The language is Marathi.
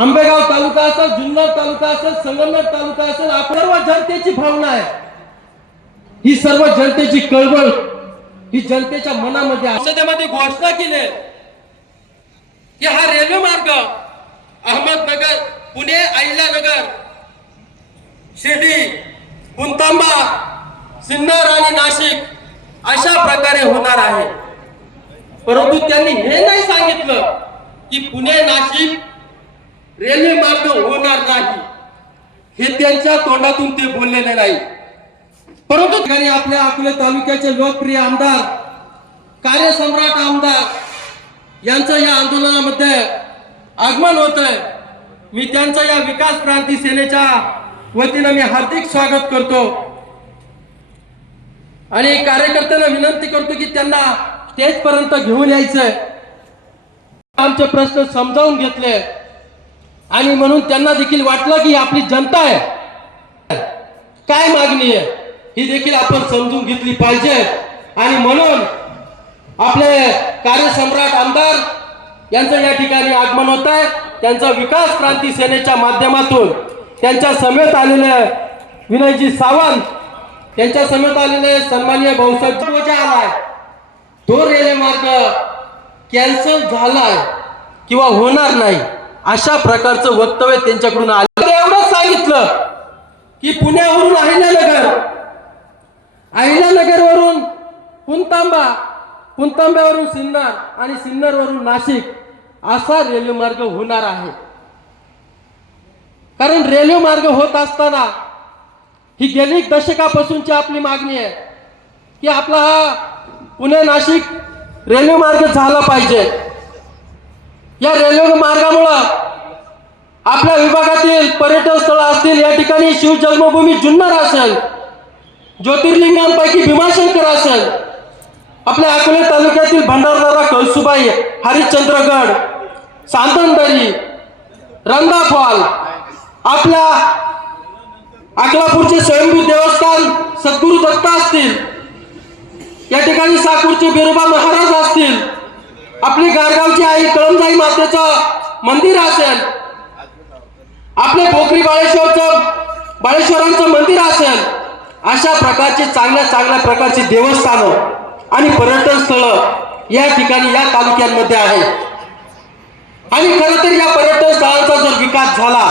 आंबेगाव तालुका असेल जुन्नर तालुका असेल संगमनेर तालुका असेल आपल्या जनतेची भावना आहे. ही सर्व जनतेची कळवळ ही जनतेच्या मनामध्ये आहे. संसदेमध्ये घोषणा केली. आहे की हा रेल्वे मार्ग अहमदनगर पुणे अहिल्यानगर शिर्डी पुंतांबा सिन्नर आणि नाशिक अशा प्रकारे होणार आहे. परंतु त्यांनी हे नाही सांगितलं की पुणे नाशिक रेल्वे मार्ग होणार नाही. हे त्यांच्या तोंडातून ते बोललेले नाही. परंतु आपल्या अकोले तालुक्याचे लोकप्रिय आमदार कार्यसम्राट आमदार यांचं या आंदोलनामध्ये आगमन होत मी त्यांचं या विकास क्रांती सेनेच्या वतीनं मी हार्दिक स्वागत करतो. आणि कार्यकर्त्यांना विनंती करतो की त्यांना स्टेज पर्यंत घेऊन यायचंय. आमचे प्रश्न समजावून घेतले. आणि म्हणून त्यांना देखील वाटलं की आपली जनता आहे. काय मागणी आहे? ही देखील आपण समजून घेतली पाहिजे. आणि म्हणून आपले कार्यसम्राट आमदार यांचं या ठिकाणी आगमन होत आहे. त्यांचा विकास क्रांती सेनेच्या माध्यमातून त्यांच्या समेत आलेले विनयजी सावंत त्यांच्या समेत आलेले सन्मान्य भाऊसाहेब ध्वजा आलाय. तो रेल्वे मार्ग कॅन्सल झालाय किंवा होणार नाही. अशा प्रकारचं वक्तव्य त्यांच्याकडून आलं. एवढंच सांगितलं की पुण्यावरून अहिल्यानगर अहिल्यानगरवरून पुंतांबा पुंतांब्यावरून सिन्नर आणि सिन्नरवरून नाशिक असा रेल्वे मार्ग होणार आहे. कारण रेल्वे मार्ग होत असताना ही गेली दशकापासूनची आपली मागणी आहे की आपला हा पुणे नाशिक रेल्वे मार्ग झाला पाहिजे. या रेल्वे मार्गामुळं आपल्या विभागातील पर्यटन स्थळ असतील या ठिकाणी शिवजन्मभूमी जुन्नर असेल ज्योतिर्लिंगांपैकी भीमाशंकर असेल आपल्या अकोले तालुक्यातील भंडारदारा कळसुबाई हरिश्चंद्रगड सांतनदरी रंगा फॉल आपल्या अकलापूरचे स्वयंभू देवस्थान सद्गुरू दत्ता असतील या ठिकाणी साकूरचे बिरोबा महाराज असतील आपली गारगावची आई कळमजाई मातेचं मंदिर असेल. आपले भोकरी बाळेश्वरचं बाळेश्वरांचं मंदिर असेल. अशा प्रकारचे चांगल्या चांगल्या प्रकारची देवस्थानं आणि पर्यटन स्थळं या ठिकाणी या तालुक्यांमध्ये आहेत आणि खरं तर या पर्यटन स्थळांचा जर विकास झाला